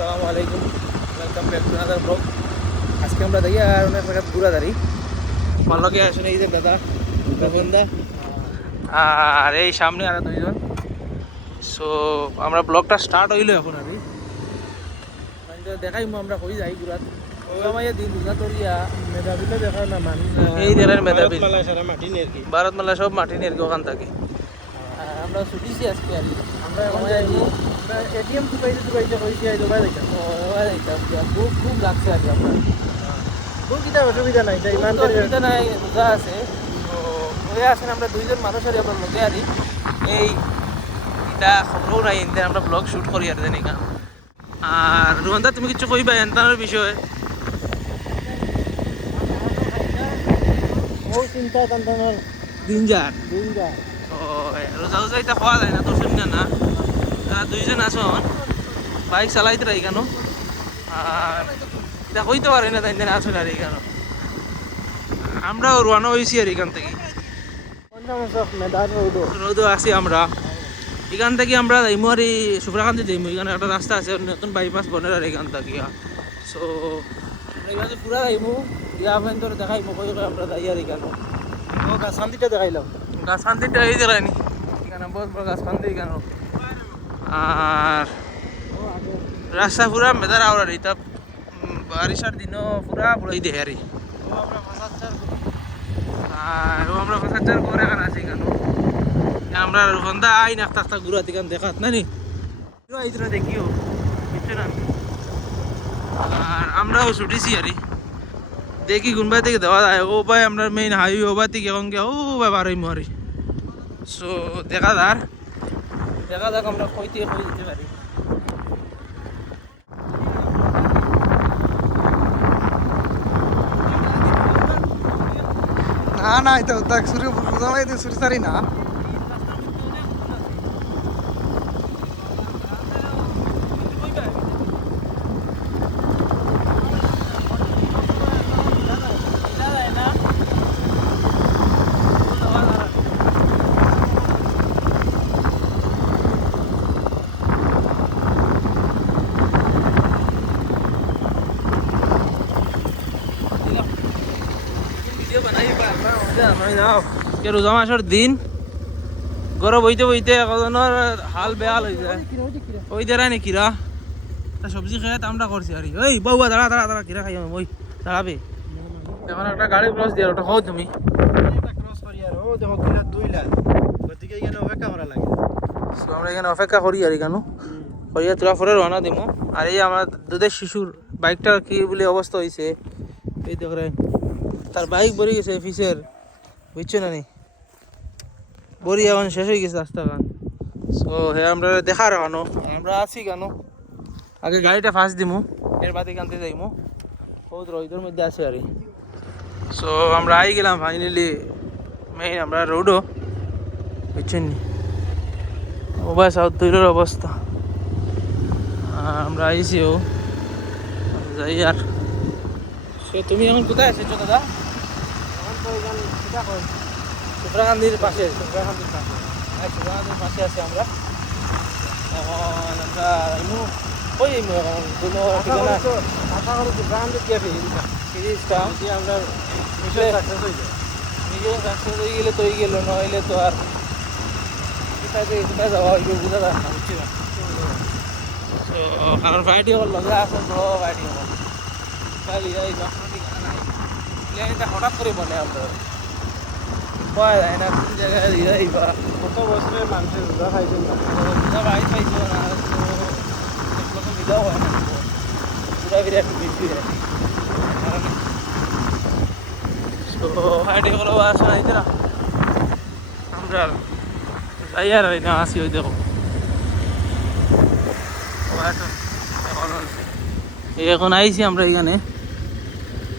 আসসালামু আলাইকুম, welcome back to another blog. আজকে আমরা দেখি আর অনেক জায়গা ঘুরা দাঁড়ি মাল্লকে আসেন এই যে দাদা বন্ধা আর এই সামনে আর দুইজন। সো আমরা ব্লগটা স্টার্ট হইলো এখন আর দেখাইমু আমরা কই যাই ঘুরাত সময় দিন ঘুরা তোরিয়া মেধাবীলে দেখা না মানুষ এই দেখার মেধাবী সারা মাটি নেই আর কি। ভারতমালা সব মাটি নিয়ে ওখান থাকে আমরা ছুটিছি আজকে আর আমরা এখন এটিএম টুকাইতে কইছি আই দবাই যাইতাম খুব খুব লাগছে আর কি আমরা খুব কিটা অসুবিধা নাই তাই ইমান অসুবিধা নাই রোজা আছে। তো হয়ে আসেন আমরা দুইজন মানুষের আমরা লগে আরি এই এটা খবরও নাই এনতে আমরা ব্লগ শুট করি আর জানি না। আর রোহনদা তুমি কিছু কইবা এনতানোর বিষয়ে? ও চিন্তা তান্তানোর দিন যার দিন যা ও রোজা রোজা এটা খাওয়া যায় না তো শুন না তারা দুইজন আসন বাইক চালাইতে রাই কেন আর এটা কইতে পারে না তাই আসুন আর এই কেন আমরাও রোয়ানো হয়েছি আর এখান থেকে মেধার রোডও রোদও আছি আমরা এখান থেকে আমরা যাইমু আর এই শুভ্রাকান্তি যাইমু এখানে একটা রাস্তা আছে নতুন বাইপাস বনের আর এখান থেকে সো এখানে পুরা যাইমু ইয়া ভেন্দর দেখাইমু কই কই আমরা যাই আর এখানে ও শান্তিটা দেখাইলাম গাছ ফান্দিটা এই দেখায়নি এখানে বহুত বড় গাছ ফান্দি এখানে আর রাস্তা পুরা মেদার আওয়ার এটা বারিশার দিনও পুরা বড়ই দেখে আর আমরা পাঁচার করে এখানে আছি কেন আমরা সন্ধ্যা আই নাস্তা আস্তা ঘুরা দিকান দেখাত না নি এইটা দেখিও কিছু না আর আমরাও ছুটিছি আর দেখি কোনবাই থেকে দেওয়া যায় ও ভাই আমরা মেইন হাইওয়ে ও ভাই থেকে এখন ও ভাই বারোই মারি। সো দেখা যাক আমরা কই থেকে কই যেতে পারি। না না এটা দেখ সূর্য বোঝালাই দিয়ে সূর্য সারি না রোজা মাসের দিন গরম বইতে বইতে একজনের হাল বেহাল হয়ে যায় ওই দেরাই নি কিরা তা সবজি খেয়ে আমরা করছি আর ওই বউয়া দাঁড়া দাঁড়া দাঁড়া কিরা খাই ওই দাঁড়াবে এখন একটা গাড়ি ক্রস দিয়ে ওটা খাও তুমি ক্রস করি আর ও দেখো কিনা 2 লাখ গতিকে এখানে অপেক্ষা করা লাগে। সো আমরা এখানে অপেক্ষা করি আর কেন করিয়া তোরা পরে রওনা দিমু। আর এই আমার দুধের শিশুর বাইকটার কি বলে অবস্থা হয়েছে এই দেখে তার বাইক ভরে গেছে ফিসের বুঝছো না নি বড়ি এখন শেষ হয়ে গেছে রাস্তাঘাট। সো হ্যাঁ আমরা দেখার কেন আমরা আছি কেন আগে গাড়িটা ফার্স্ট দিমু এর বাদে কানতে যাইমু বহুত রোদের মধ্যে আছে আর সো আমরা আই গেলাম ফাইনালি মেইন আমরা রোডও বুঝছেন নি ও ভাই সাউথ তৈরির অবস্থা আমরা আইসিও যাই আর সে তুমি এখন কোথায় এসেছো দাদা? এখন তো এখানে কিটা কই শুভ্রাকান্দির পাশে শুভ্রাকান্দির পাশে আছি আমরা এখন আমরা ওই কোনো ঠিকানা আশা করি যে ব্রান্ড দিয়ে ফেলি সিরিজটা দিয়ে আমরা মিশন সাকসেস হয়ে যায়। নিজে সাকসেস হয়ে গেলে তো হয়ে গেল নইলে তো আর কোথায় যাওয়া হইবে বুঝা যায় না বুঝছি না। কারণ ফাইটি হল লগে আছে বড় ফাইটি হল খালি এই ঠিকানা নাই প্লেনটা হঠাৎ করে বলে আমরা পাওয়া যায় না কোন জায়গায় যাইবা কত বছরের মানুষের রোজা খাইছেন না বুঝা বাইক পাইছো না তো মিলাও হয় না পুরা বিরাট বেশি তো ফাইটি হলো আসা নাই না আমরা যাই আর না আসি ওই দেখো এখন আইছি আমরা এখানে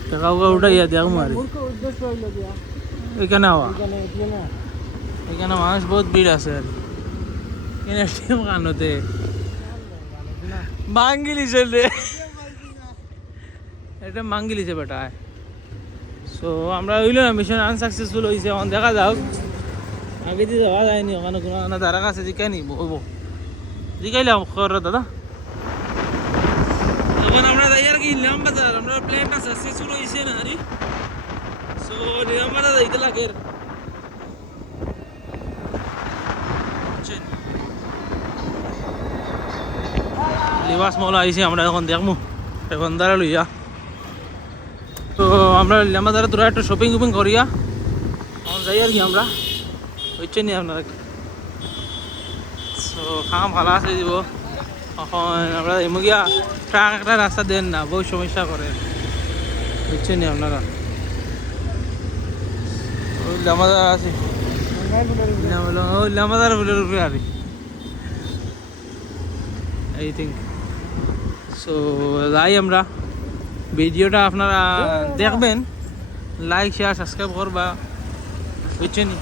টাকা উঠাইয়া দেখো মারি উদ্দেশ্য হইল দিয়া এখানে হওয়া এখানে এটিএম এখানে মানুষ বহুত ভিড় আছে আর এটিএম কানোতে মাঙ্গিলিছে রে এটা মাঙ্গিলিছে বেটা। সো আমরা হইলো না মিশন আনসাকসেসফুল হয়েছে এখন দেখা যাক আগে দিয়ে যাওয়া যায়নি ওখানে কোনো তারা কাছে জিকাই নি জিকাইলাম খবর দাদা আমার প্ল্যানটা সাকসেসফুল হয়েছে না রে সো নিরামারা যাইতে লাগে লিবাস মল আইছি আমরা এখন দেখবো এখন দ্বারা লইয়া তো আমরা লিলামা দ্বারা তোরা একটু শপিং উপিং করিয়া এখন যাই আর কি আমরা বুঝছেন নি আপনারা সো খাম ভালো আছে দিব এখন আমরা এমগিয়া ট্রাক একটা রাস্তা দেন না বহু সমস্যা করে বুঝছেন নি আপনারা ওই লিলামাদার আছে ওই লিলামাদার ফুলের উপরে আর আই থিঙ্ক সো যাই আমরা ভিডিওটা আপনারা দেখবেন লাইক শেয়ার সাবস্ক্রাইব করবা বুঝছেন নি